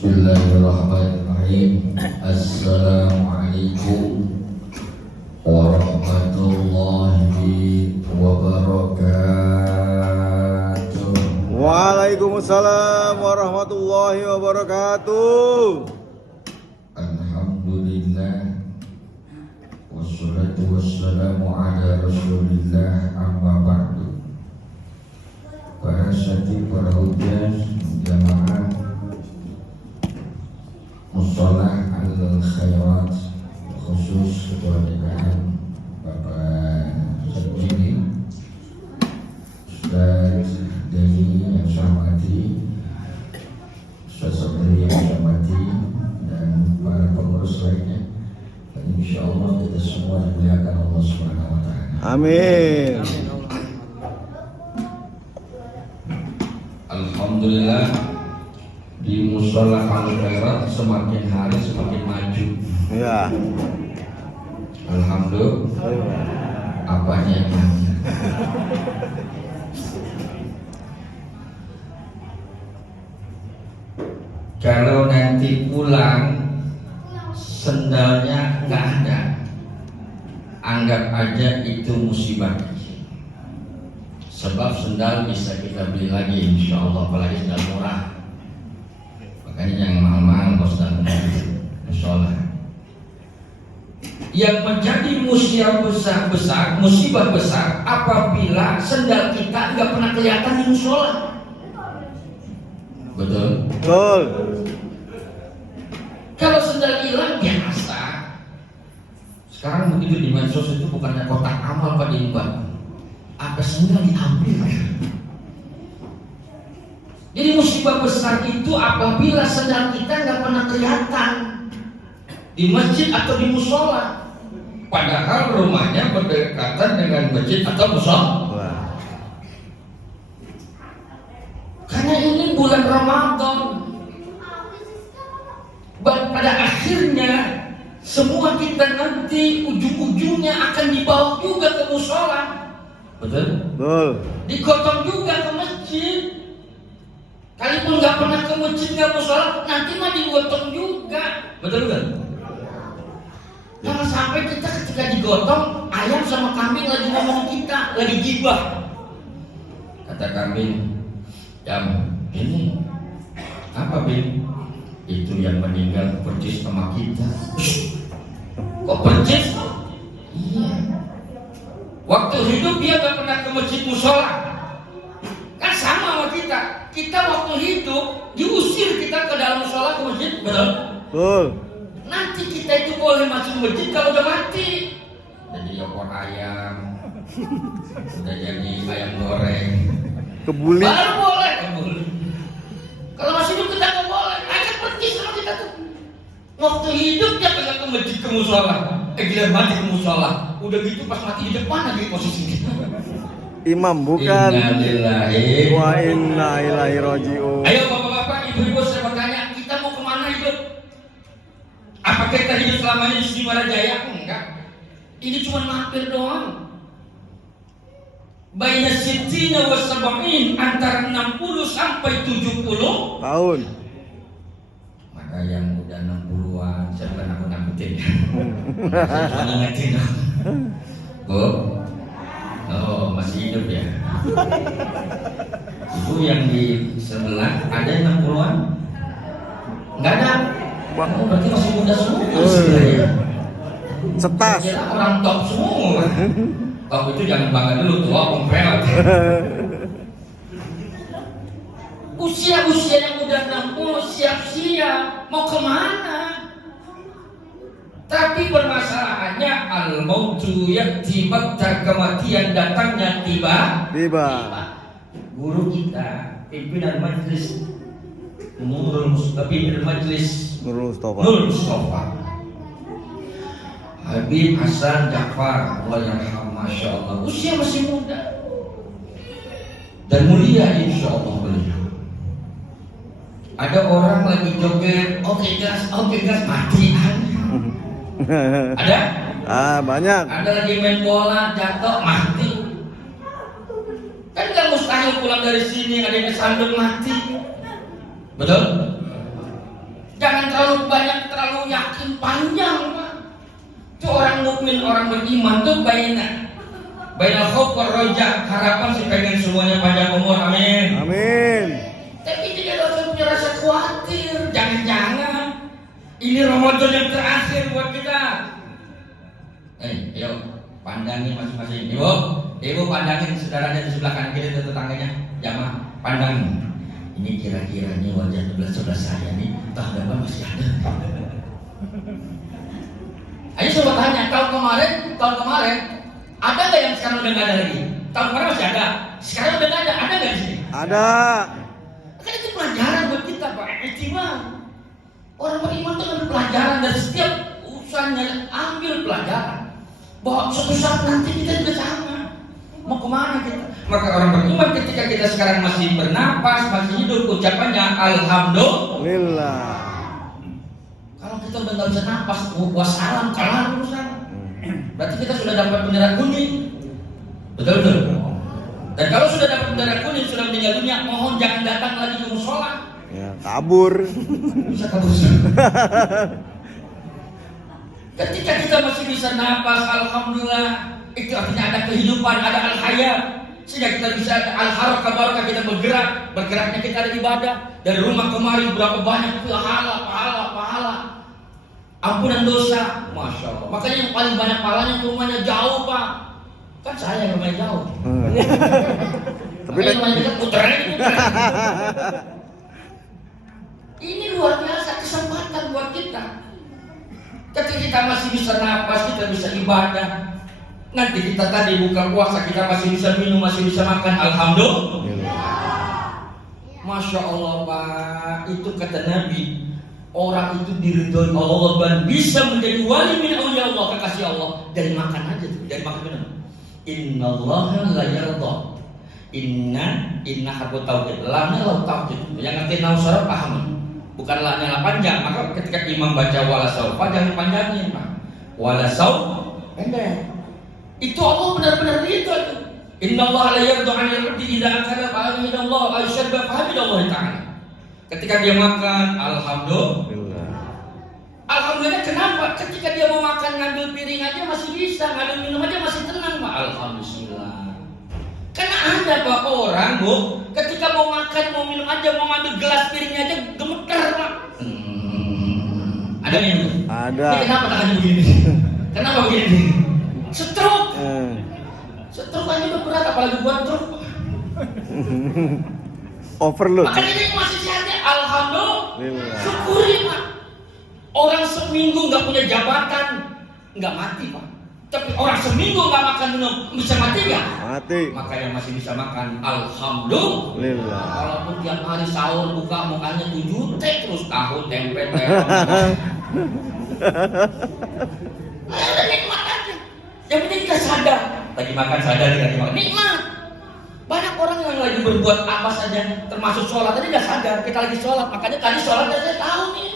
Bismillahirrahmanirrahim. Assalamualaikum warahmatullahi wabarakatuh. Waalaikumsalam warahmatullahi wabarakatuh. Alhamdulillah, wassalatu wassalamu ala rasulillah, amma ba'du. Para syekh, para hujan, jamaah musolah al-khairat, khusus ketua DKM Bapak Segini, Ustaz Deni yang saya hormati, Ustaz Sobri yang saya hormati, dan para pengurus lainnya. Dan insya Allah kita semua dimuliakan Allah Subhanahu Wa Taala. Amin. Alhamdulillah, di musola al-khairat semakin hari semakin maju. Ya. Alhamdulillah. Apanya yang kalau nanti pulang sendalnya nggak ada, anggap aja itu musibah. Sebab sendal bisa kita beli lagi insya Allah, apalagi sendal murah. Makanya yang mahal-mahal kalau sendal musola. Yang menjadi musibah besar apabila sendal kita nggak pernah kelihatan di musola. Betul? Betul. Kalau sendal hilang biasa. Sekarang begitu di medsos itu bukannya kotak amal Pak Dimba, ada sendal diambil. Jadi musibah besar itu apabila sendal kita nggak pernah kelihatan di masjid atau di musola, padahal rumahnya berdekatan dengan masjid atau musola. Karena ini bulan Ramadan, pada akhirnya semua kita nanti ujung-ujungnya akan dibawa juga ke musola. Betul? Betul. Digotong juga ke masjid. Kalaupun nggak pernah ke masjid, nggak musola, nanti mah digotong juga. Betul kan? Jangan sampai kita ketika digotong, ayam sama kambing lagi ngomong kita, lagi gibah. Kata kambing, "Jam, ini apa, Bin? Itu yang meninggal percis sama kita." Kok percis? Iya. Waktu hidup dia gak pernah ke masjid musola. Kan sama sama kita. Kita waktu hidup diusir kita ke dalam musola ke masjid, betul? Betul. Nanti kita itu boleh masuk masjid kalau udah mati. Udah jadi opor ayam, udah jadi ayam goreng, Kebuli. baru boleh kebuli. Kalau masih hidup kita nggak boleh. Aja pergi sama kita tuh. Waktu hidup dia kagak ke masjid ke musola. Giliran mati ke musola. Udah gitu pas mati di depan lagi posisi kita. Imam bukan. Innalillahi Wa inna ilaihi raji'un. Ayo bapak-bapak, ibu-ibu, saya bertanya, kita mau kemana hidup? Apakah kita hidup selamanya di Sumara Jaya? Enggak. Ini cuma mampir doang. Baina sittina wa sab'in, antara 60 sampai 70 Tahun. Maka yang udah 60-an, saya bukan aku nakutin ya. Saya cuma ngingetin dong. Bu, oh masih hidup ya. Ibu yang di sebelah ada yang 60-an? Enggak ada. Oh, berarti masih muda semua istilahnya. Setas. Kira orang top semua. Top itu jangan bangga dulu, tua kompel. Usia-usia yang udah 60 siap-siap mau kemana? Tapi permasalahannya al-mautu ya'ti baghtah, kematian datangnya tiba-tiba. Guru kita, pimpinan majelis pimpinan majelis Nurul Mustafa. Nurul Mustafa, Habib Hasan Ja'far, Allah yarham, masya Allah, usia masih muda dan mulia insya Allah beliau. Ada orang lagi joget, oke gas, mati. Ada? Banyak. Ada lagi main bola, jatuh, mati. Kan gak mustahil pulang dari sini ada yang kesandung mati. Betul? mukmin, orang beriman tuh baina khauf war raja, harapan sih pengen semuanya panjang umur, amin. Amin. Tapi tidak usah punya rasa khawatir, jangan-jangan ini Ramadan yang terakhir buat kita. Ayo pandangin masing-masing. Ibu pandangin saudaranya di sebelah kanan kiri tetangganya, jamaah pandangin. Ini kira-kira nih wajah sebelah saya nih tahun depan masih ada. Ayo coba tanya, tahun kemarin ada nggak yang sekarang udah nggak ada lagi? Tahun kemarin masih ada, sekarang udah nggak ada nggak di sini? Ada. Kan itu pelajaran buat kita, Pak. Istimewa. Orang beriman itu ambil pelajaran dari setiap usahanya, ambil pelajaran bahwa suatu saat nanti kita juga sama. Mau kemana kita? Maka orang beriman ketika kita sekarang masih bernapas, masih hidup, ucapannya alhamdulillah. Kalau kita udah nggak bisa napas, wassalam, kalah urusan. Berarti kita sudah dapat bendera kuning. Betul. Dan kalau sudah dapat bendera kuning, sudah meninggal dunia, mohon jangan datang lagi ke musola. Ya, kabur. Bisa kabur. Ketika kita masih bisa napas, alhamdulillah. Itu artinya ada kehidupan, ada al-hayat. Sehingga kita bisa ada al-harakah barakah, kita bergeraknya kita ada ibadah. Dari rumah kemari berapa banyak pahala. Ampunan dosa, masya Allah. Makanya yang paling banyak pahalanya rumahnya jauh, Pak. Kan saya yang rumahnya jauh. Tapi rumahnya dekat puterin. Ini luar biasa kesempatan buat kita. Ketika kita masih bisa napas, kita bisa ibadah. Nanti kita tadi buka puasa, kita masih bisa minum, masih bisa makan, alhamdulillah. Masya Allah, Pak. Itu kata Nabi, orang itu diridhoi Allah dan bisa menjadi wali min auliya Allah, kekasih Allah, dari makan aja tuh, dari makan minum. Innallaha la yarda. Inna harfu tauhid. Lamnya la tauhid. Yang ngerti nausara paham. Bukan lamnya panjang. Maka ketika imam baca wala saufa jangan panjangin, Pak. Wala sauf pendek. Itu Allah benar-benar itu. Innallaha la yarda 'anil 'abdi idza akala fa'hamidallah wa syarba fa'hamidallah ta'ala. Ketika dia makan, alhamdulillah. Alhamdulillah kenapa? Ketika dia mau makan ngambil piring aja masih bisa, ngambil minum aja masih tenang, Pak. Alhamdulillah. Karena ada Pak orang, Bu, ketika mau makan, mau minum aja, mau ngambil gelas piringnya aja gemeter, Pak. Ada yang itu? Ada. Ini kenapa tangannya begini? Kenapa begini? Stroke. Stroke aja udah berat, apalagi buat truk. Overload. Makanya ini masih sehatnya, alhamdulillah. Syukuri, Pak. Orang seminggu nggak punya jabatan, nggak mati, Pak. Tapi orang seminggu nggak makan minum, bisa mati nggak? Mati. Maka yang masih bisa makan, alhamdulillah. Walaupun tiap hari sahur buka mukanya 7 teh terus tahu tempe. Ada nikmat aja. Yang penting kita sadar. Lagi makan sadar, lagi makan nikmat. Banyak orang yang lagi berbuat apa saja, termasuk sholat tadi nggak sadar. Kita lagi sholat, makanya tadi sholat saya tahu nih.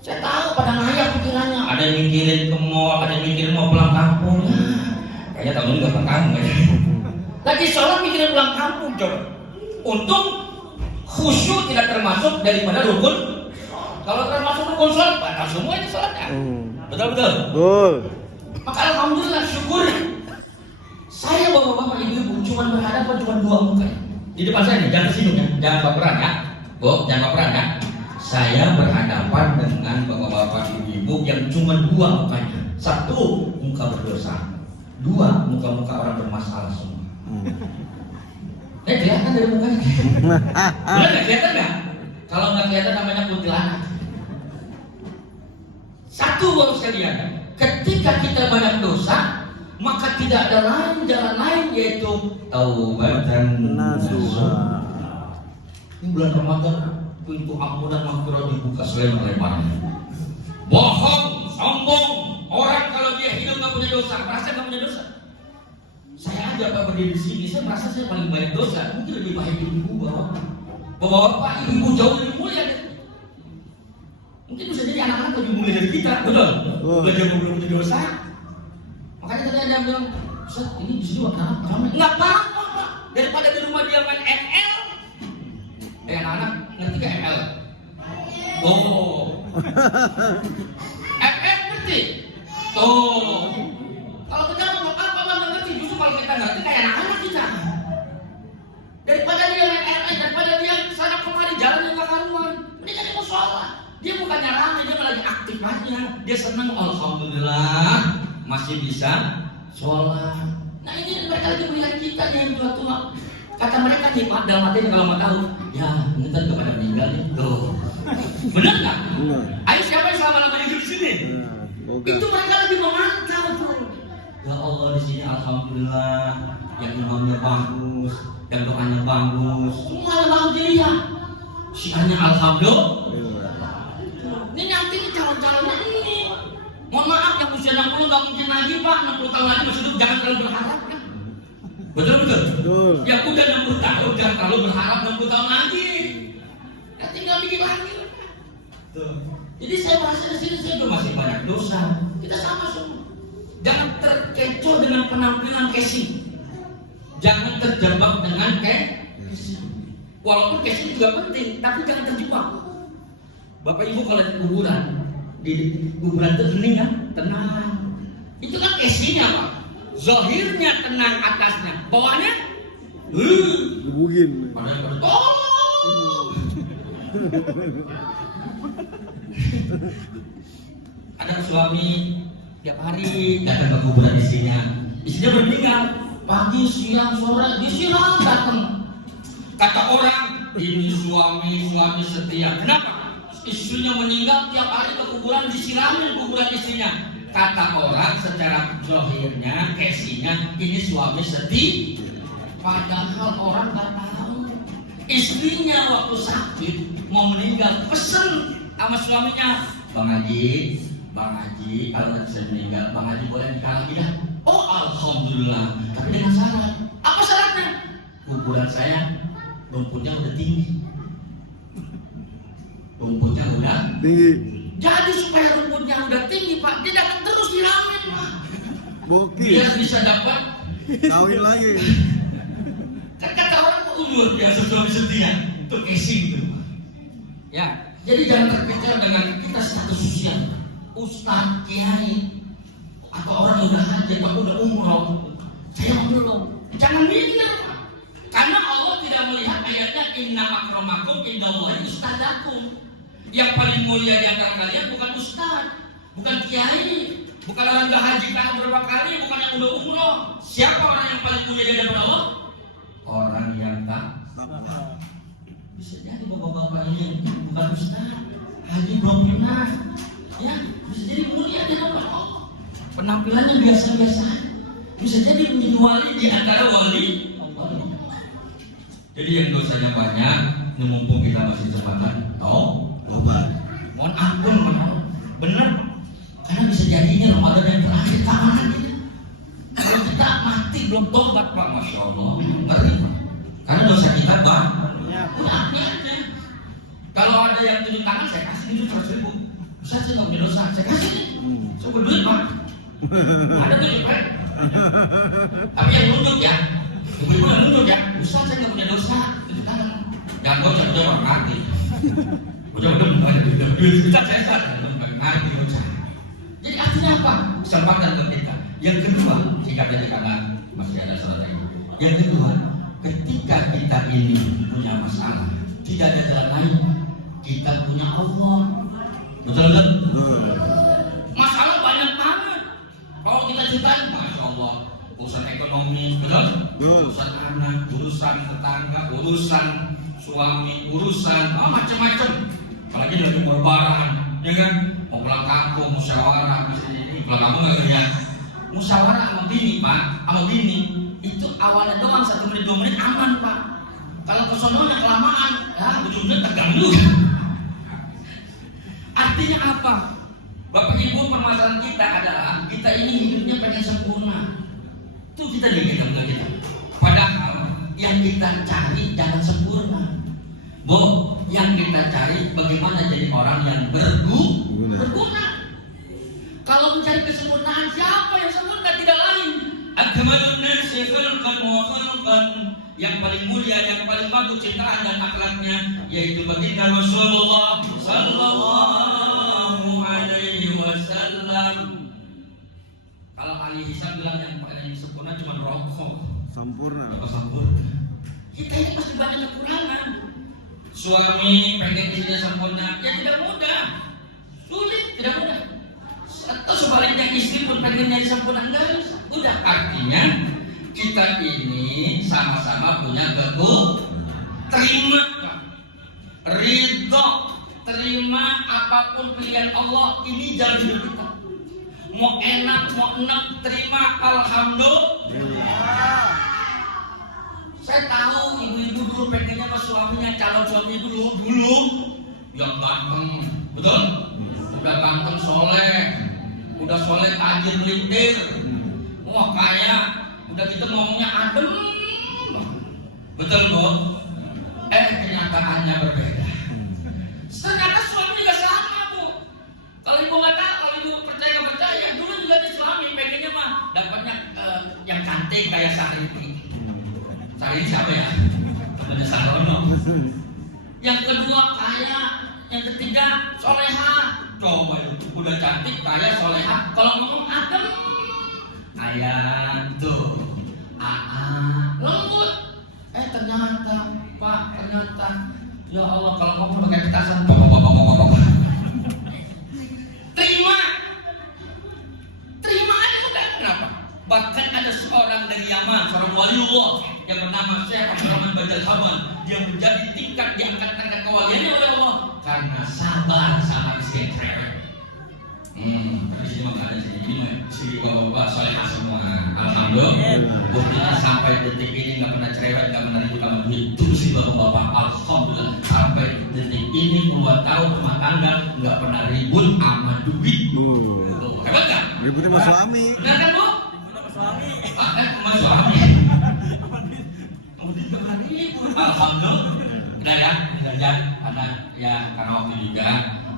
Saya tahu pada ngayap pikirannya. Ada yang mikirin ke mall, ada yang mikirin mau pulang kampung. Kayaknya tahun ini nggak pulang kampung kayaknya. Lagi sholat mikirin pulang kampung, coba. Untung khusyuk tidak termasuk daripada rukun. Kalau termasuk rukun sholat, batal semua itu sholatnya. Betul. Maka alhamdulillah syukur. Saya bapak-bapak ibu-ibu cuma berhadapan cuma 2 muka. Di depan saya nih, jangan kesini ya, jangan baperan ya, Bu, jangan baperan ya. Saya berhadapan dengan bapak-bapak ibu-ibu yang cuma 2 mukanya. 1 muka berdosa, 2 muka-muka orang bermasalah semua. Kelihatan dari mukanya. Benar nggak kelihatan nggak? Kalau nggak kelihatan namanya kuntilanak. 1 baru saya lihat, ketika kita banyak dosa, maka tidak ada jalan lain yaitu taubatan nasuha. Ini bulan Ramadan, pintu ampunan maghfirah dibuka selebar-lebarnya. Bohong, sombong, orang kalau dia hidup nggak punya dosa, merasa nggak punya dosa. Saya aja Pak berdiri di sini, saya merasa saya paling banyak dosa. Mungkin lebih baik ibu bapak, ibu jauh lebih mulia. Mungkin bisa jadi anak-anak lebih mulia dari kita, betul? Belajar belum punya dosa. Makanya tadi ada yang bilang, Ustaz, ini di sini waktu apa? Nggak apa-apa, Pak. Daripada di rumah dia main ML. Anak-anak ngerti gak ML? Oh. ML ngerti? Tuh. ngerti kayak anak-anak kita. Daripada dia main RS, daripada dia sana kemari jalan yang gak karuan, ini kan mau sholat. Dia bukannya rame, dia lagi aktif aja. Dia senang, alhamdulillah masih bisa sholat. Nah ini mereka lagi melihat kita yang tua-tua. Kata mereka nih Pak, dalam hati kalau mau tahu, ya ntar kepada meninggal itu. Benar nggak? Benar. Ayo siapa yang selama-lama hidup di sini? Itu mereka lagi memantau tuh. Ya Allah di sini alhamdulillah, yang imamnya bagus, yang doanya bagus, semuanya bagus dilihat. Sianya alhamdulillah. Ini nanti calon-calonnya ini. Mohon maaf yang usia 60 nggak mungkin lagi Pak, 60 tahun lagi masih hidup, jangan terlalu berharap ya. Betul. Yang udah 60 tahun jangan terlalu berharap 60 tahun lagi. Ya tinggal bikin lagi. Tuh. Jadi saya merasa di sini saya juga masih banyak dosa. Kita sama semua. Jangan terkecoh dengan penampilan casing. Jangan terjebak dengan casing. Walaupun casing juga penting, tapi jangan terjebak. Bapak Ibu kalau di kuburan itu hening kan? Tenang. Itu kan casingnya Pak. Zahirnya tenang atasnya, bawahnya Gebugin. Ada suami tiap hari datang ke kuburan istrinya meninggal, pagi, siang, sore disiram datang. Kata orang ini suami setia. Kenapa? Istrinya meninggal tiap hari ke kuburan disiramin kuburan istrinya. Kata orang secara zahirnya, casingnya ini suami setia. Padahal orang nggak tahu. Istrinya waktu sakit mau meninggal pesen sama suaminya, Bang Haji, kalau nanti saya meninggal, Bang Haji boleh nikah lagi dah. Oh alhamdulillah. Tapi dengan syarat. Apa syaratnya? Kuburan saya rumputnya udah tinggi. Rumputnya udah Tinggi. Jadi supaya rumputnya udah tinggi Pak, dia dapat terus diramin Pak. Bokis. Biar bisa dapat Kawin lagi. Kan kata orang luar biasa suami setia. Itu casing itu Pak. Ya, jadi jangan terkejar dengan kita status sosial. Ustaz, kiai, atau orang yang udah haji, atau udah umroh. Saya mau belum. Jangan minder Pak. Karena Allah tidak melihat ayatnya inna akramakum indallahi ustadzakum. Yang paling mulia di antara kalian bukan ustaz, bukan kiai, bukan orang yang haji beberapa kali, bukan yang udah umroh. Siapa orang yang paling mulia di hadapan Allah? Orang yang tak. Bisa jadi bapak-bapak ini bukan ustaz, haji belum pernah, ya bisa jadi mulia di hadapan Allah. Penampilannya biasa-biasa, bisa jadi menjadi wali di antara wali Allah. Jadi yang dosanya banyak, mumpung kita masih kesempatan, mohon ampun, bener, karena bisa jadinya Ramadan yang terakhir keamanan ini. Kalau kita mati belum tobat Pak, masya Allah, ngeri Pak. Karena dosa kita banyak. Kalau ada yang tunjuk tangan, saya kasih 100.000. Ustaz saya nggak punya dosa, saya kasih. Saya duit Pak. Ada tunjuk Pak. Tapi yang nunjuk ya, ibu-ibu yang nunjuk ya, Ustaz saya nggak punya dosa, tunjuk tangan. Jangan bocor orang mati. Udah banyak duit kita saya jadi artinya apa? Kesempatan untuk kita. Yang kedua, jika kita karena masih ada salat ini. Yang kedua, ketika kita ini punya masalah, tidak ada jalan lain, kita punya Allah. Betul kan? Masalah banyak banget. Kalau kita ceritain, masya Allah, urusan ekonomi, betul? Urusan anak, urusan tetangga, urusan suami, urusan macam-macam. Apalagi dari lebaran, ya kan? Mau pulang kampung, musyawarah, ini pulang kampung nggak kerja. Musyawarah sama bini Pak, sama bini itu awalnya doang 1 menit 2 menit aman Pak. Kalau kesononya kelamaan, ya ujungnya tegang juga. Artinya apa? Bapak Ibu, permasalahan kita adalah kita ini hidupnya pengen sempurna. Itu kita dengar kita. Padahal yang kita cari jangan sempurna. Yang kita cari bagaimana jadi orang yang berguna. Kalau mencari kesempurnaan, siapa yang sempurna? Tidak lain. Akmalun nasi khalqan wa khalqan. Yang paling mulia, yang paling bagus ciptaan dan akhlaknya yaitu baginda Rasulullah sallallahu alaihi wasallam. Kalau ahli hisab bilang yang paling sempurna cuma rokok. Sempurna. Kita ini masih banyak kekurangan. Suami pengen istrinya sempurna, ya tidak mudah. Sulit, tidak mudah. Atau sebaliknya istri pun pengennya sempurna, enggak bisa. Udah, artinya kita ini sama-sama punya terima, ridho, terima apapun pilihan Allah. Ini jalan hidup kita. Mau enak, mau enak, terima, alhamdulillah. Saya tahu ibu-ibu dulu pengennya sama suaminya, calon suami dulu yang ganteng, betul? Udah ganteng, udah soleh tajir melintir, wah kaya, udah gitu ngomongnya adem, betul bu? Kenyataannya berbeda. Ternyata suami juga sama bu. Kalau ibu nggak tahu, kalau ibu percaya, dulu juga di suami pengennya mah dapatnya yang cantik kayak Sariti. Sariti siapa ya? Temannya Sarono. Yang kedua kaya, yang ketiga soleha. Coba itu udah cantik, kaya, soleha. Kalau ngomong adem, ayah tuh, lembut. Ternyata, Pak, ya Allah kalau ngomong pakai petasan, terima aja udah. Kenapa? Bahkan ada seorang dari Yaman, seorang waliullah yang bernama Syekh Abdurrahman Badal Haman, dia menjadi tingkat diangkat tangga kewaliannya oleh Allah karena sabar sama istri cerewet. Di sini mah ada sini, si bapak-bapak salehah semua. Alhamdulillah. Buktinya sampai detik ini nggak pernah cerewet, nggak pernah ribut sama duit. Itu si bapak-bapak, alhamdulillah sampai detik ini puluhan tahun rumah tangga nggak pernah ribut sama duit. Hebat nggak? Ributnya sama suami. Benar kan bu? Sama suami. Alhamdulillah. Udah ya, karena ya karena waktu juga.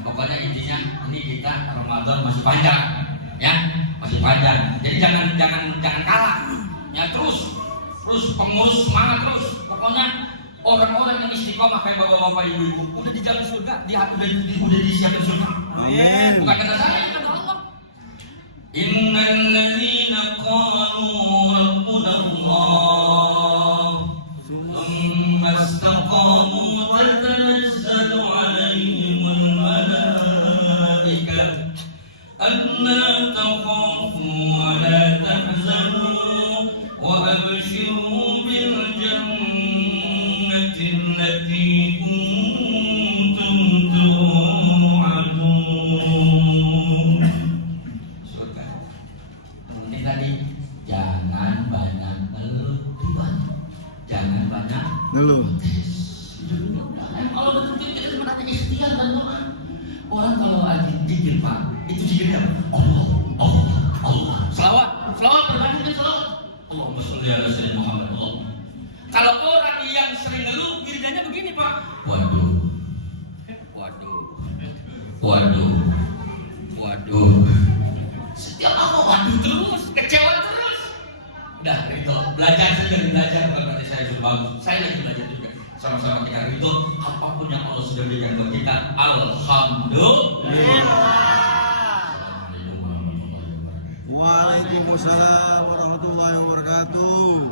Pokoknya intinya ini kita Ramadan masih panjang, ya masih panjang. Jadi jangan kalah, ya terus pengurus semangat terus. Pokoknya orang-orang yang istiqomah kayak bapak-bapak ibu-ibu udah di jalan surga, udah disiapkan surga. Amin. Bukan kata saya, kata Allah. Innal ladzina qalu rabbuna Allah thumma istaqamu tatanazzalu 'alaihimul malaikatu alla takhafu wa la tahzanu wa abshiru bil jannati allati kuntum tu'adun. Tadi jangan banyak ngeluh. Kalau betul kita cuma ada ikhtiar dan doa. Orang kalau lagi zikir Pak, itu zikirnya Allah. Selawat berbanding selawat. Allahumma sholli ala sayyidina Muhammad. Kalau orang yang sering ngeluh, wiridanya begini Pak. Waduh. Setiap waduh terus, kecewa terus. Udah, itu belajar bukan berarti saya sudah bagus. Saya lagi belajar juga. Sama-sama kita itu apapun yang Allah sudah berikan buat kita, alhamdulillah. Waalaikumsalam warahmatullahi wabarakatuh.